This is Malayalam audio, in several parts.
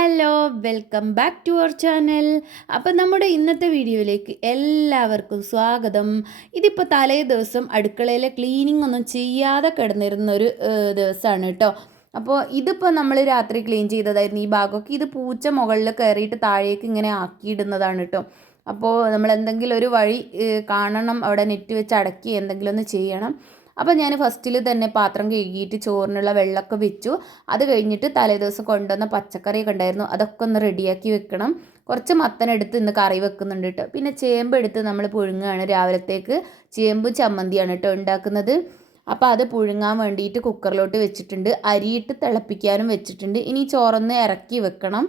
Hello welcome back to our channel. അപ്പം നമ്മുടെ ഇന്നത്തെ വീഡിയോയിലേക്ക് എല്ലാവർക്കും സ്വാഗതം. ഇതിപ്പോൾ തലേ ദിവസം അടുക്കളയിലെ ക്ലീനിങ് ഒന്നും ചെയ്യാതെ കിടന്നിരുന്നൊരു ദിവസമാണ് കേട്ടോ. അപ്പോൾ ഇതിപ്പോൾ നമ്മൾ രാത്രി ക്ലീൻ ചെയ്തതായിരുന്നു ഈ ഭാഗമൊക്കെ. ഇത് പൂച്ച മുകളിൽ കയറിയിട്ട് താഴേക്ക് ഇങ്ങനെ ആക്കിയിടുന്നതാണ് കേട്ടോ. അപ്പോൾ നമ്മൾ എന്തെങ്കിലും ഒരു വഴി കാണണം, അവിടെ നെറ്റ് വെച്ച് അടക്കി എന്തെങ്കിലും ഒന്ന് ചെയ്യണം. അപ്പോൾ ഞാൻ ഫസ്റ്റിൽ തന്നെ പാത്രം കഴുകിയിട്ട് ചോറിനുള്ള വെള്ളമൊക്കെ വെച്ചു. അത് കഴിഞ്ഞിട്ട് തലേദിവസം കൊണ്ടുവന്ന പച്ചക്കറിയൊക്കെ ഉണ്ടായിരുന്നു, അതൊക്കെ ഒന്ന് റെഡിയാക്കി വെക്കണം. കുറച്ച് മത്തനെടുത്ത് ഇന്ന് കറി വെക്കുന്നുണ്ട് കേട്ടോ. പിന്നെ ചേമ്പ് എടുത്ത് നമ്മൾ പുഴുങ്ങുകയാണ് രാവിലത്തേക്ക്. ചേമ്പ് ചമ്മന്തിയാണ് കേട്ടോ ഉണ്ടാക്കുന്നത്. അപ്പോൾ അത് പുഴുങ്ങാൻ വേണ്ടിയിട്ട് കുക്കറിലോട്ട് വെച്ചിട്ടുണ്ട്. അരിയിട്ട് തിളപ്പിക്കാനും വെച്ചിട്ടുണ്ട്. ഇനി ചോറൊന്ന് ഇറക്കി വെക്കണം.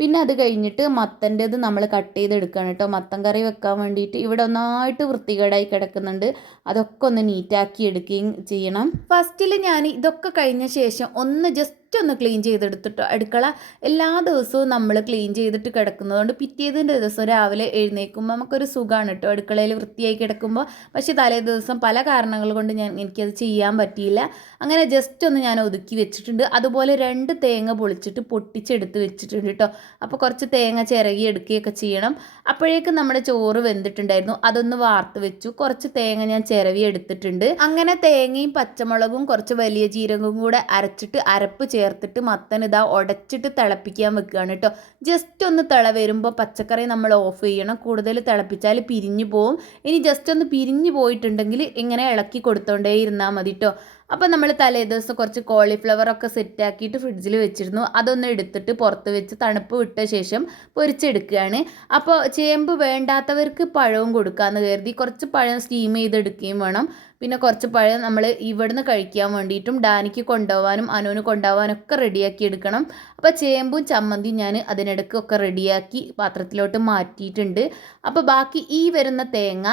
പിന്നെ അത് കഴിഞ്ഞിട്ട് മത്തൻ്റേത് നമ്മൾ കട്ട് ചെയ്തെടുക്കുകയാണ് കേട്ടോ. മത്തൻ കറി വെക്കാൻ വേണ്ടിയിട്ട് ഇവിടെ ഒന്നായിട്ട് വൃത്തികേടായി കിടക്കുന്നുണ്ട്, അതൊക്കെ ഒന്ന് നീറ്റാക്കി എടുക്കുകയും ചെയ്യണം. ഫസ്റ്റിൽ ഞാൻ ഇതൊക്കെ കഴിഞ്ഞ ശേഷം ഒന്ന് ജസ്റ്റ് ഒന്ന് ക്ലീൻ ചെയ്തെടുത്തിട്ടോ. അടുക്കള എല്ലാ ദിവസവും നമ്മൾ ക്ലീൻ ചെയ്തിട്ട് കിടക്കുന്നതുകൊണ്ട് പിറ്റേതിൻ്റെ ദിവസം രാവിലെ എഴുന്നേൽക്കുമ്പോൾ നമുക്കൊരു സുഖമാണ് കേട്ടോ അടുക്കളയിൽ വൃത്തിയായി കിടക്കുമ്പോൾ. പക്ഷേ തലേ ദിവസം പല കാരണങ്ങൾ കൊണ്ട് എനിക്കത് ചെയ്യാൻ പറ്റിയില്ല. അങ്ങനെ ജസ്റ്റ് ഒന്ന് ഞാൻ ഒതുക്കി വെച്ചിട്ടുണ്ട്. അതുപോലെ 2 തേങ്ങ പൊളിച്ചിട്ട് പൊട്ടിച്ചെടുത്ത് വെച്ചിട്ടുണ്ട് കേട്ടോ. അപ്പോൾ കുറച്ച് തേങ്ങ ചിരകി എടുക്കുകയൊക്കെ ചെയ്യണം. അപ്പോഴേക്കും നമ്മുടെ ചോറ് വെന്തിട്ടുണ്ടായിരുന്നു, അതൊന്ന് വാർത്ത് വെച്ചു. കുറച്ച് തേങ്ങ ഞാൻ ചിരവി എടുത്തിട്ടുണ്ട്. അങ്ങനെ തേങ്ങയും പച്ചമുളകും കുറച്ച് വലിയ ജീരകവും കൂടെ അരച്ചിട്ട് അരപ്പ് ചേർത്തിട്ട് മത്തൻ ഇതാ ഉടച്ചിട്ട് തിളപ്പിക്കാൻ വെക്കുകയാണ് കേട്ടോ. ജസ്റ്റ് ഒന്ന് തിള വരുമ്പോൾ പച്ചക്കറി നമ്മൾ ഓഫ് ചെയ്യണം, കൂടുതൽ തിളപ്പിച്ചാൽ പിരിഞ്ഞു പോവും. ഇനി ജസ്റ്റ് ഒന്ന് പിരിഞ്ഞു പോയിട്ടുണ്ടെങ്കിൽ ഇങ്ങനെ ഇളക്കി കൊടുത്തോണ്ടേ ഇരുന്നാൽ മതി കേട്ടോ. അപ്പോൾ നമ്മൾ തലേ ദിവസം കുറച്ച് കോളിഫ്ലവറൊക്കെ സെറ്റാക്കിയിട്ട് ഫ്രിഡ്ജിൽ വെച്ചിരുന്നു. അതൊന്ന് എടുത്തിട്ട് പുറത്ത് വെച്ച് തണുപ്പ് വിട്ട ശേഷം പൊരിച്ചെടുക്കുകയാണ്. അപ്പോൾ ചേമ്പ് വേണ്ടാത്തവർക്ക് പഴവും കൊടുക്കാമെന്ന് കരുതി കുറച്ച് പഴം സ്റ്റീം ചെയ്തെടുക്കുകയും വേണം. പിന്നെ കുറച്ച് പഴം നമ്മൾ ഇവിടുന്ന് കഴിക്കാൻ വേണ്ടിയിട്ടും ഡാനിക്ക് കൊണ്ടുപോകാനും അനുവിന് കൊണ്ടുപോകാനും ഒക്കെ റെഡിയാക്കി എടുക്കണം. അപ്പോൾ ചേമ്പും ചമ്മന്തിയും ഞാൻ അതിനിടയ്ക്കൊക്കെ റെഡിയാക്കി പാത്രത്തിലോട്ട് മാറ്റിയിട്ടുണ്ട്. അപ്പോൾ ബാക്കി ഈ വരുന്ന തേങ്ങ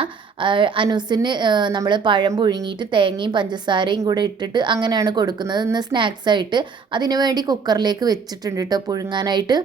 അനൂസിന് നമ്മൾ പഴം പുഴുങ്ങിയിട്ട് തേങ്ങയും പഞ്ചസാരയും കൂടെ ഇട്ടിട്ട് അങ്ങനെയാണ് കൊടുക്കുന്നത് ഇന്ന് സ്നാക്സായിട്ട്. അതിനു വേണ്ടി കുക്കറിലേക്ക് വെച്ചിട്ടുണ്ട് കേട്ടോ പുഴുങ്ങാനായിട്ട്.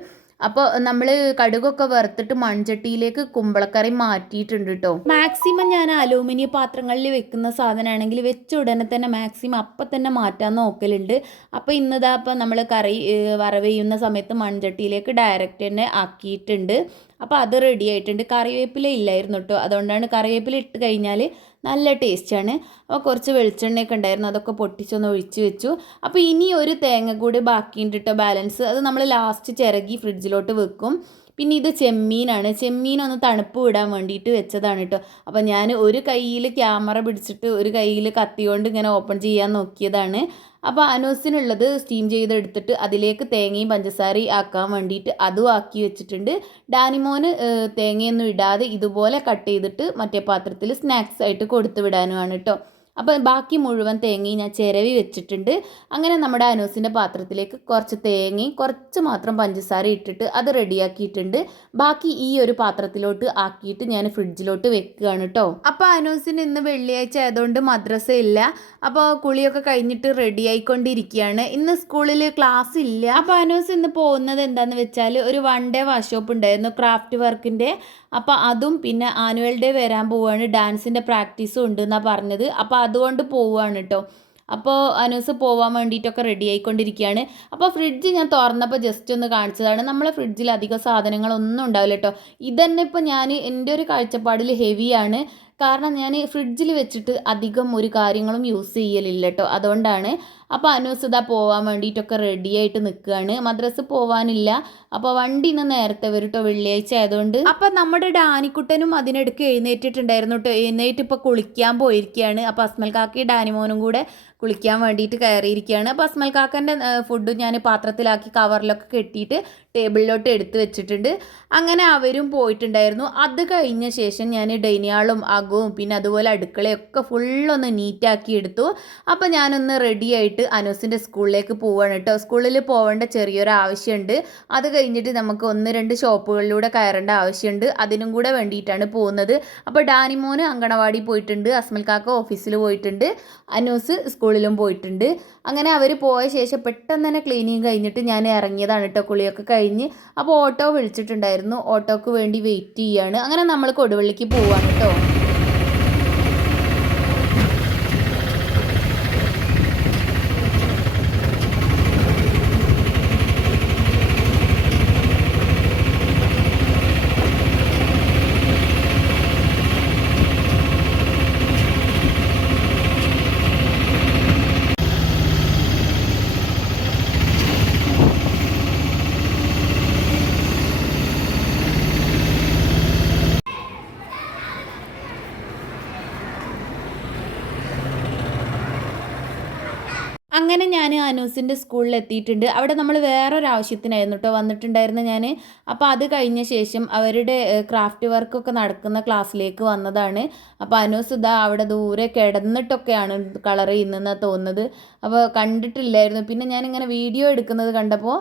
അപ്പോൾ നമ്മൾ കടുകൊക്കെ വറുത്തിട്ട് മൺചട്ടിയിലേക്ക് കുമ്പളക്കറി മാറ്റിയിട്ടുണ്ട് കേട്ടോ. മാക്സിമം ഞാൻ അലൂമിനിയം പാത്രങ്ങളിൽ വെക്കുന്ന സാധനമാണെങ്കിൽ വെച്ച ഉടനെ തന്നെ മാക്സിമം അപ്പം തന്നെ മാറ്റാൻ നോക്കലുണ്ട്. അപ്പോൾ ഇന്നിതാ അപ്പം നമ്മൾ കറി വറവ് ചെയ്യുന്ന സമയത്ത് മൺചട്ടിയിലേക്ക് ഡയറക്റ്റ് തന്നെ ആക്കിയിട്ടുണ്ട്. അപ്പോൾ അത് റെഡി ആയിട്ടുണ്ട്. കറിവേപ്പില ഇല്ലായിരുന്നു കേട്ടോ, അതുകൊണ്ടാണ് കറിവേപ്പില ഇട്ട് കഴിഞ്ഞാൽ നല്ല ടേസ്റ്റാണ്. അപ്പോൾ കുറച്ച് വെളിച്ചെണ്ണയൊക്കെ ഉണ്ടായിരുന്നു, അതൊക്കെ പൊട്ടിച്ചൊന്ന് ഒഴിച്ച് വെച്ചു. അപ്പോൾ ഇനി ഒരു തേങ്ങ കൂടി ബാക്കിയുണ്ട് കേട്ടോ ബാലൻസ്. അത് നമ്മൾ ലാസ്റ്റ് ചിരകി ഫ്രിഡ്ജിലോട്ട് വെക്കും. പിന്നെ ഇത് ചെമ്മീനാണ്. ചെമ്മീനൊന്ന് തണുപ്പ് വിടാൻ വേണ്ടിയിട്ട് വെച്ചതാണ് കേട്ടോ. അപ്പോൾ ഞാൻ ഒരു കയ്യിൽ ക്യാമറ പിടിച്ചിട്ട് ഒരു കയ്യിൽ കത്തി കൊണ്ട് ഇങ്ങനെ ഓപ്പൺ ചെയ്യാൻ നോക്കിയതാണ്. അപ്പോൾ അനൂസിനുള്ളത് സ്റ്റീം ചെയ്തെടുത്തിട്ട് അതിലേക്ക് തേങ്ങയും പഞ്ചസാരയും ആക്കാൻ വേണ്ടിയിട്ട് അതും ആക്കി വെച്ചിട്ടുണ്ട്. ഡാനിമോന് തേങ്ങയൊന്നും ഇടാതെ ഇതുപോലെ കട്ട് ചെയ്തിട്ട് മറ്റേ പാത്രത്തിൽ സ്നാക്സ് ആയിട്ട് കൊടുത്തു വിടാനുമാണ് കേട്ടോ. അപ്പോൾ ബാക്കി മുഴുവൻ തേങ്ങയും ഞാൻ ചിരവി വെച്ചിട്ടുണ്ട്. അങ്ങനെ നമ്മുടെ അനൂസിൻ്റെ പാത്രത്തിലേക്ക് കുറച്ച് തേങ്ങയും കുറച്ച് മാത്രം പഞ്ചസാര ഇട്ടിട്ട് അത് റെഡിയാക്കിയിട്ടുണ്ട്. ബാക്കി ഈ ഒരു പാത്രത്തിലോട്ട് ആക്കിയിട്ട് ഞാൻ ഫ്രിഡ്ജിലോട്ട് വെക്കുകയാണ് കേട്ടോ. അപ്പോൾ അനൂസിന് ഇന്ന് വെള്ളിയാഴ്ച ആയതുകൊണ്ട് മദ്രസ ഇല്ല. അപ്പോൾ കുളിയൊക്കെ കഴിഞ്ഞിട്ട് റെഡി ആയിക്കൊണ്ടിരിക്കുകയാണ്. ഇന്ന് സ്കൂളിൽ ക്ലാസ് ഇല്ല. അപ്പോൾ അനൂസ് ഇന്ന് പോകുന്നത് എന്താണെന്ന് വെച്ചാൽ ഒരു 1 ഡേ വർക്ക്ഷോപ്പ് ഉണ്ടായിരുന്നു ക്രാഫ്റ്റ് വർക്കിൻ്റെ. അപ്പോൾ അതും പിന്നെ ആനുവൽ ഡേ വരാൻ പോവുകയാണ്, ഡാൻസിൻ്റെ പ്രാക്ടീസും ഉണ്ട് എന്നാണ് പറഞ്ഞത്. അപ്പോൾ അതുകൊണ്ട് പോവുകയാണ് കേട്ടോ. അപ്പോൾ അനൂസ് പോകാൻ വേണ്ടിയിട്ടൊക്കെ റെഡി ആയിക്കൊണ്ടിരിക്കുകയാണ്. അപ്പോൾ ഫ്രിഡ്ജ് ഞാൻ തുറന്നപ്പോൾ ജസ്റ്റ് ഒന്ന് കാണിച്ചതാണ്. നമ്മളെ ഫ്രിഡ്ജിൽ അധികം സാധനങ്ങളൊന്നും ഉണ്ടാവില്ല കേട്ടോ. ഇതന്നെ ഇപ്പോൾ ഞാൻ എൻ്റെ ഒരു കാഴ്ചപ്പാടിൽ ഹെവിയാണ്. കാരണം ഞാൻ ഫ്രിഡ്ജിൽ വെച്ചിട്ട് അധികം ഒരു കാര്യങ്ങളും യൂസ് ചെയ്യലില്ല കേട്ടോ, അതുകൊണ്ടാണ്. അപ്പോൾ അനൂസ് ഇതാ പോകാൻ വേണ്ടിയിട്ടൊക്കെ റെഡിയായിട്ട് നിൽക്കുകയാണ്. മദ്രസ പോകാനില്ല. അപ്പോൾ വണ്ടി ഇന്ന് നേരത്തെ വരും കേട്ടോ, വെള്ളിയാഴ്ച ആയതുകൊണ്ട്. അപ്പോൾ നമ്മുടെ ഡാനിക്കുട്ടനും അതിനിടയ്ക്ക് എഴുന്നേറ്റിട്ടുണ്ടായിരുന്നു കേട്ടോ. എഴുന്നേറ്റ് ഇപ്പോൾ കുളിക്കാൻ പോയിരിക്കുകയാണ്. അപ്പോൾ അസ്മൽ കാക്കയും ഡാനിമോനും കൂടെ കുളിക്കാൻ വേണ്ടിയിട്ട് കയറിയിരിക്കുകയാണ്. അപ്പോൾ അസ്മൽ കാക്കൻ്റെ ഫുഡ് ഞാൻ പാത്രത്തിലാക്കി കവറിലൊക്കെ കെട്ടിയിട്ട് ടേബിളിലോട്ട് എടുത്ത് വെച്ചിട്ടുണ്ട്. അങ്ങനെ അവരും പോയിട്ടുണ്ടായിരുന്നു. അത് കഴിഞ്ഞ ശേഷം ഞാൻ ഡൈനിയാളും അകവും പിന്നെ അതുപോലെ അടുക്കളയൊക്കെ ഫുള്ളൊന്ന് നീറ്റാക്കി എടുത്തു. അപ്പോൾ ഞാനൊന്ന് റെഡിയായിട്ട് അനൂസിൻ്റെ സ്കൂളിലേക്ക് പോവുകയാണ് കേട്ടോ. സ്കൂളിൽ പോകേണ്ട ചെറിയൊരു ആവശ്യമുണ്ട്. അത് കഴിഞ്ഞിട്ട് നമുക്ക് 1-2 ഷോപ്പുകളിലൂടെ കയറേണ്ട ആവശ്യമുണ്ട്. അതിനും കൂടെ വേണ്ടിയിട്ടാണ് പോകുന്നത്. അപ്പോൾ ഡാനിമോന് അങ്കണവാടി പോയിട്ടുണ്ട്, അസ്മൽ കാക്ക ഓഫീസിൽ പോയിട്ടുണ്ട്, അനൂസ് സ്കൂളിലും പോയിട്ടുണ്ട്. അങ്ങനെ അവർ പോയ ശേഷം പെട്ടെന്ന് തന്നെ ക്ലീനിങ് കഴിഞ്ഞിട്ട് ഞാൻ ഇറങ്ങിയതാണ് കേട്ടോ, കുളിയൊക്കെ കഴിഞ്ഞ്. അപ്പോൾ ഓട്ടോ വിളിച്ചിട്ടുണ്ടായിരുന്നു, ഓട്ടോക്ക് വേണ്ടി വെയിറ്റ് ചെയ്യുകയാണ്. അങ്ങനെ നമ്മൾ കൊടുവള്ളിക്ക് പോവാണ് കേട്ടോ. അനൂസിൻ്റെ സ്കൂളിൽ എത്തിയിട്ടുണ്ട്. അവിടെ നമ്മൾ വേറൊരാവശ്യത്തിനായിരുന്നു കേട്ടോ വന്നിട്ടുണ്ടായിരുന്നു ഞാൻ. അപ്പോൾ അത് കഴിഞ്ഞ ശേഷം അവരുടെ ക്രാഫ്റ്റ് വർക്കൊക്കെ നടക്കുന്ന ക്ലാസ്സിലേക്ക് വന്നതാണ്. അപ്പോൾ അനൂസ് ഇതാ അവിടെ ദൂരെ കിടന്നിട്ടൊക്കെയാണ് കളർ ചെയ്യുന്നതെന്നാണ് തോന്നുന്നത്. അപ്പോൾ കണ്ടിട്ടില്ലായിരുന്നു. പിന്നെ ഞാനിങ്ങനെ വീഡിയോ എടുക്കുന്നത് കണ്ടപ്പോൾ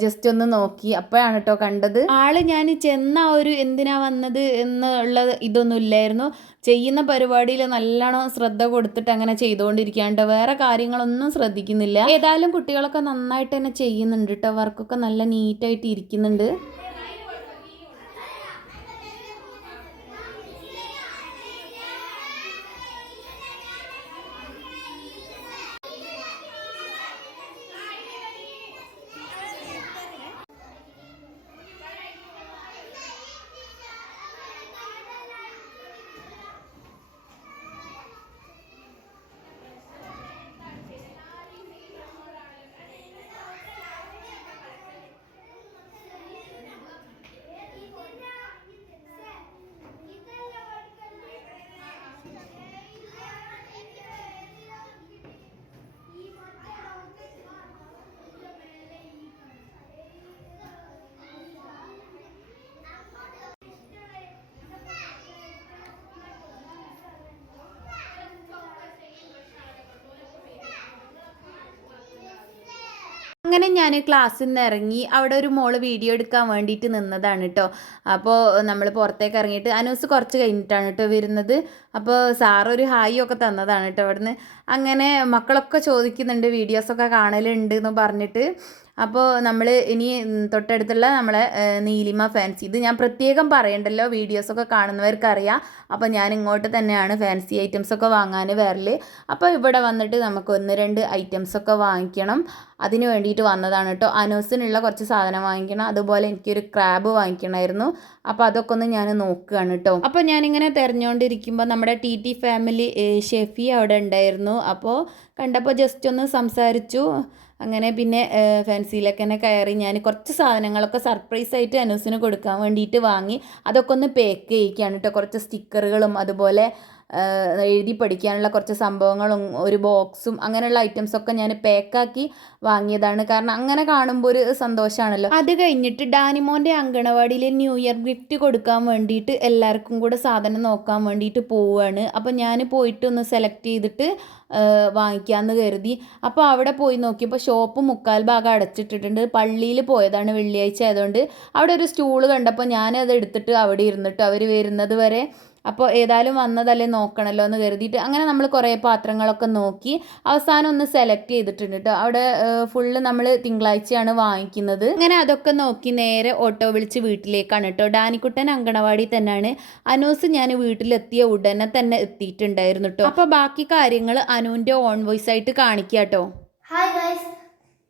ജസ്റ്റ് ഒന്ന് നോക്കി, അപ്പോഴാണ് കേട്ടോ കണ്ടത്. ആള് ഞാൻ ചെന്ന ഒരു എന്തിനാ വന്നത് എന്നുള്ള ഇതൊന്നും ഇല്ലായിരുന്നു. ചെയ്യുന്ന പരിപാടിയിൽ നല്ലോണം ശ്രദ്ധ കൊടുത്തിട്ട് അങ്ങനെ ചെയ്തുകൊണ്ടിരിക്കാണ്ട് വേറെ കാര്യങ്ങളൊന്നും ശ്രദ്ധിക്കുന്നില്ല. ഏതായാലും കുട്ടികളൊക്കെ നന്നായിട്ട് തന്നെ ചെയ്യുന്നുണ്ട് കേട്ടോ. വർക്കൊക്കെ നല്ല നീറ്റായിട്ട് ഇരിക്കുന്നുണ്ട്. അങ്ങനെ ഞാൻ ക്ലാസ്സിൽ നിന്ന് ഇറങ്ങി അവിടെ ഒരു മോള് വീഡിയോ എടുക്കാൻ വേണ്ടിയിട്ട് നിന്നതാണ് കേട്ടോ. അപ്പോൾ നമ്മൾ പുറത്തേക്ക് ഇറങ്ങിയിട്ട് അനൂസ് കുറച്ച് കഴിഞ്ഞിട്ടാണ് കേട്ടോ വരുന്നത്. അപ്പോൾ സാറൊരു ഹായ് ഒക്കെ തന്നതാണ് കേട്ടോ അവിടുന്ന്. അങ്ങനെ മക്കളൊക്കെ ചോദിക്കുന്നുണ്ട് വീഡിയോസൊക്കെ കാണലുണ്ട് എന്ന് പറഞ്ഞിട്ട്. അപ്പോൾ നമ്മൾ ഇനി തൊട്ടടുത്തുള്ള നമ്മളെ നീലിമ ഫാൻസി, ഇത് ഞാൻ പ്രത്യേകം പറയണ്ടല്ലോ, വീഡിയോസൊക്കെ കാണുന്നവർക്കറിയാം. അപ്പോൾ ഞാൻ ഇങ്ങോട്ട് തന്നെയാണ് ഫാൻസി ഐറ്റംസൊക്കെ വാങ്ങാൻ വരൽ. അപ്പോൾ ഇവിടെ വന്നിട്ട് നമുക്ക് 1-2 ഐറ്റംസൊക്കെ വാങ്ങിക്കണം. അതിന് വേണ്ടിയിട്ട് വന്നതാണ് കേട്ടോ. അനൂസിനുള്ള കുറച്ച് സാധനം വാങ്ങിക്കണം, അതുപോലെ എനിക്കൊരു ക്രാബ് വാങ്ങിക്കണമായിരുന്നു. അപ്പോൾ അതൊക്കെ ഒന്ന് ഞാൻ നോക്കുകയാണ് കേട്ടോ. അപ്പോൾ ഞാനിങ്ങനെ തിരഞ്ഞുകൊണ്ടിരിക്കുമ്പോൾ നമ്മുടെ ടി ഫാമിലി ഷെഫി അവിടെ ഉണ്ടായിരുന്നു. അപ്പോൾ കണ്ടപ്പോൾ ജസ്റ്റ് ഒന്ന് സംസാരിച്ചു. അങ്ങനെ പിന്നെ ഫാൻസിയിലൊക്കെ തന്നെ കയറി ഞാൻ കുറച്ച് സാധനങ്ങളൊക്കെ സർപ്രൈസായിട്ട് അനൂസിന് കൊടുക്കാൻ വേണ്ടിയിട്ട് വാങ്ങി. അതൊക്കെ ഒന്ന് പാക്ക് ചെയ്യിക്കുകയാണ് കേട്ടോ. കുറച്ച് സ്റ്റിക്കറുകളും അതുപോലെ എഴുതി പഠിക്കാനുള്ള കുറച്ച് സംഭവങ്ങളും ഒരു ബോക്സും അങ്ങനെയുള്ള ഐറ്റംസൊക്കെ ഞാൻ പാക്കാക്കി വാങ്ങിയതാണ്. കാരണം അങ്ങനെ കാണുമ്പോൾ ഒരു സന്തോഷമാണല്ലോ. അത് കഴിഞ്ഞിട്ട് ഡാനിമോൻ്റെ അങ്കണവാടിയിൽ ന്യൂ ഇയർ ഗിഫ്റ്റ് കൊടുക്കാൻ വേണ്ടിയിട്ട് എല്ലാവർക്കും കൂടെ സാധനം നോക്കാൻ വേണ്ടിയിട്ട് പോവുകയാണ്. അപ്പോൾ ഞാൻ പോയിട്ട് ഒന്ന് സെലക്ട് ചെയ്തിട്ട് വാങ്ങിക്കാമെന്ന് കരുതി. അപ്പോൾ അവിടെ പോയി നോക്കിയപ്പോൾ ഷോപ്പ് 3/4 ഭാഗം അടച്ചിട്ടിട്ടുണ്ട്. പള്ളിയിൽ പോയതാണ്, വെള്ളിയാഴ്ച ആയതുകൊണ്ട്. അവിടെ ഒരു സ്റ്റൂള് കണ്ടപ്പോൾ ഞാനത് എടുത്തിട്ട് അവിടെ ഇരുന്നിട്ട് അവർ വരുന്നത് വരെ. അപ്പോൾ ഏതായാലും വന്നതല്ലേ നോക്കണമല്ലോ എന്ന് കരുതിയിട്ട് അങ്ങനെ നമ്മൾ കുറേ പാത്രങ്ങളൊക്കെ നോക്കി അവസാനം ഒന്ന് സെലക്ട് ചെയ്തിട്ടുണ്ട് കേട്ടോ. അവിടെ ഫുള്ള് നമ്മൾ തിങ്കളാഴ്ചയാണ് വാങ്ങിക്കുന്നത്. അങ്ങനെ അതൊക്കെ നോക്കി നേരെ ഓട്ടോ വിളിച്ച് വീട്ടിലേക്കാണ് കേട്ടോ. ഡാനിക്കുട്ടൻ അങ്കണവാടി തന്നെയാണ്. അനൂസ് ഞാൻ വീട്ടിലെത്തിയ ഉടനെ തന്നെ എത്തിയിട്ടുണ്ടായിരുന്നു കേട്ടോ. അപ്പോൾ ബാക്കി കാര്യങ്ങൾ അനുവിൻ്റെ ഓൺ വോയിസ് ആയിട്ട് കാണിക്കുക കേട്ടോ. ഹായ് ഗൈസ്,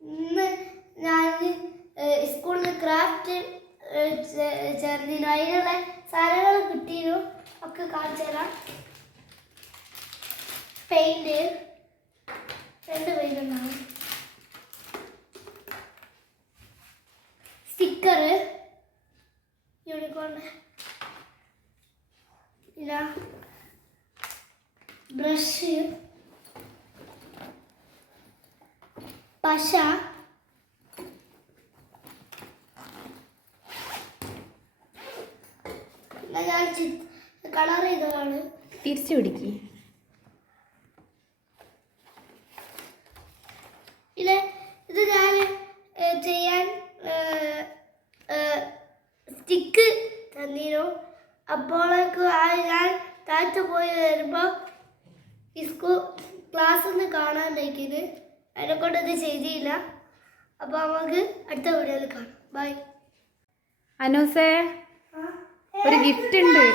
ഇന്ന് ഞാൻ സ്കൂളിൽ ക്രാഫ്റ്റ് ചേർന്നിരുന്നു. അതിനുള്ള സാധനങ്ങൾ കിട്ടിയിരുന്നു, ഒക്കെ കാണിച്ചു തരാം. പെയിൻറ് 2 പെയിൻ്റ് ഉണ്ടാവും, സ്റ്റിക്കർ, യൂണിക്കോൺ, പിന്നെ ബ്രഷ്, പശ, ഞാൻ കളർ ചെയ്തതാണ്. തിരിച്ചു പിടിക്കുക. ഇത് ഞാൻ ചെയ്യാൻ സ്റ്റിക്ക് തന്നിരുന്നു. അപ്പോഴേക്ക് ഞാൻ താഴത്ത് പോയി വരുമ്പോൾ ഈ ക്ലാസ് ഒന്ന് കാണാണ്ടാക്കിയത്, അതിനെക്കൊണ്ട് ഇത് ചെയ്തില്ല. അപ്പോൾ നമുക്ക് അടുത്ത വീഡിയോയിൽ കാണാം. ബൈ. അനൂസേ, ഒരു ഗിഫ്റ്റ് ഉണ്ട്.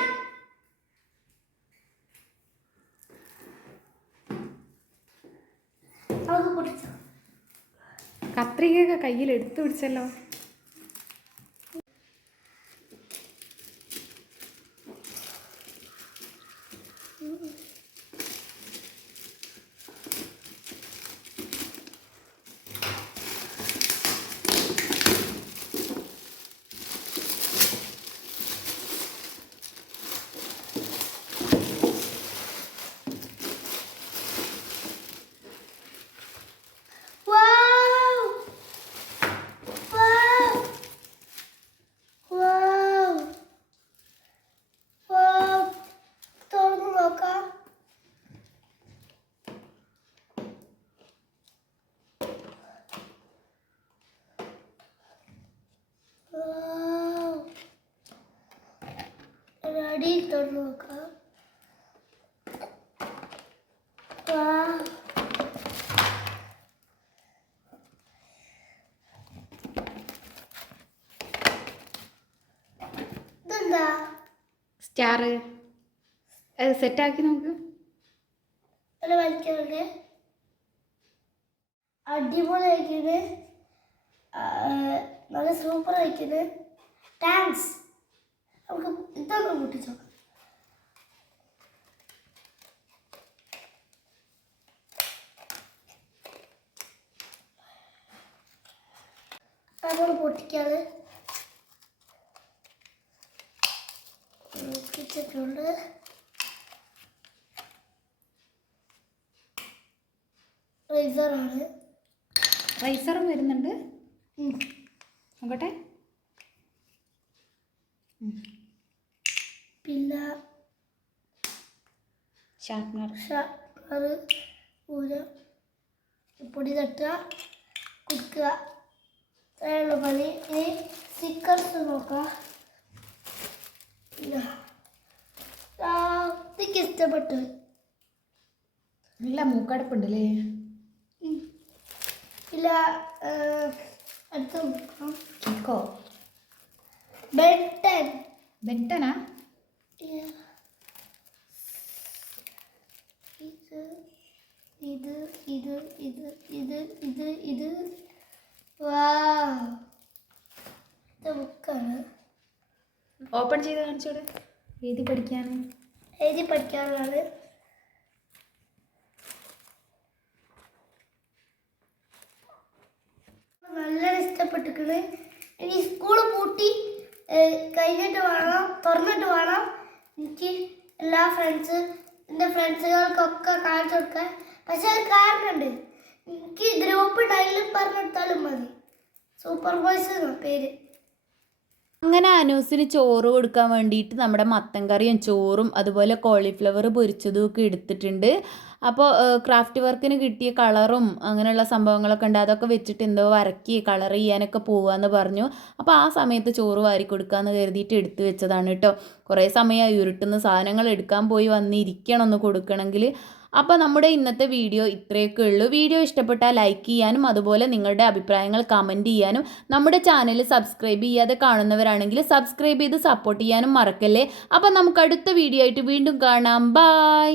കത്രികയൊക്കെ കയ്യിൽ എടുത്തു പിടിച്ചല്ലോ. Wow! അടിയിൽ തുറന്നു നോക്കാം. ഇതെന്താ? സ്റ്റാർ സെറ്റാക്കി നോക്ക്. അല്ല വലിക്കുന്നത് അടിപൊളി ആയിക്കുന്നത്, നല്ല സൂപ്പർ ആയിക്കുന്നത്. താങ്ക്സ്. നമുക്ക് ഇതൊക്കെ കൂട്ടിച്ചോ. നമ്മൾ പൊട്ടിക്കാതെ പൊട്ടിച്ചിട്ടുണ്ട്. റൈസറാണ്. റൈസറും വരുന്നുണ്ട്. നോക്കട്ടെ. പിന്നെ ഷാർപ്നർ. ഊര പൊടി തട്ടുക, കുടിക്കുക. അത്രയുള്ള പണി. ഇനി സ്റ്റിക്കേഴ്സ് നോക്കാം. എനിക്ക് ഇഷ്ടപ്പെട്ടു. നല്ല മൂക്കടപ്പുണ്ടല്ലേ. ഇല്ല, അടുത്ത നോക്കാം. കിക്കോ. ബെൻടൻ. ബെൻടനാ? ഇത് ഇത് ഇത് ഇത് ഇത് ഇത് ഇത് ബുക്കാണ്. ഓപ്പൺ ചെയ്ത് കാണിച്ചോടെ. എഴുതി പഠിക്കാനുള്ളത്. നല്ല ഇഷ്ടപ്പെട്ടിരിക്കണ്. ഇനി സ്കൂൾ പൂട്ടി കഴിഞ്ഞിട്ട് വേണം, തുറന്നിട്ട് വേണം എനിക്ക് എല്ലാ എൻ്റെ ഫ്രണ്ട്സുകൾക്കൊക്കെ കാണിച്ചു കൊടുക്കാൻ. പക്ഷെ അത് കാരണമുണ്ട്. എനിക്ക് ഗ്രൂപ്പ് ഡയലിൽ പറഞ്ഞെടുത്താലും മതി. സൂപ്പർ ബോയ്സ് എന്നാ പേര്. അങ്ങനെ അനൂസിന് ചോറ് കൊടുക്കാൻ വേണ്ടിയിട്ട് നമ്മുടെ മത്തൻ കറിയും ചോറും അതുപോലെ കോളിഫ്ലവർ പൊരിച്ചതും ഒക്കെ എടുത്തിട്ടുണ്ട്. അപ്പോൾ ക്രാഫ്റ്റ് വർക്കിന് കിട്ടിയ കളറും അങ്ങനെയുള്ള സംഭവങ്ങളൊക്കെ ഉണ്ട്. അതൊക്കെ വെച്ചിട്ട് എന്തോ വരക്കി കളർ ചെയ്യാനൊക്കെ പോവാന്ന് പറഞ്ഞു. അപ്പോൾ ആ സമയത്ത് ചോറ് വാരി കൊടുക്കാമെന്ന് കരുതിയിട്ട് എടുത്തു വെച്ചതാണ് കേട്ടോ. കുറേ സമയമായി ഉരുട്ടുന്ന സാധനങ്ങൾ എടുക്കാൻ പോയി വന്നിരിക്കണം ഒന്ന് കൊടുക്കണമെങ്കിൽ. അപ്പോൾ നമ്മുടെ ഇന്നത്തെ വീഡിയോ ഇത്രയൊക്കെ ഉള്ളൂ. വീഡിയോ ഇഷ്ടപ്പെട്ടാൽ ലൈക്ക് ചെയ്യാനും അതുപോലെ നിങ്ങളുടെ അഭിപ്രായങ്ങൾ കമൻറ്റ് ചെയ്യാനും നമ്മുടെ ചാനൽ സബ്സ്ക്രൈബ് ചെയ്യാതെ കാണുന്നവരാണെങ്കിൽ സബ്സ്ക്രൈബ് ചെയ്ത് സപ്പോർട്ട് ചെയ്യാനും മറക്കല്ലേ. അപ്പോൾ നമുക്ക് അടുത്ത വീഡിയോ ആയിട്ട് വീണ്ടും കാണാം. ബൈ.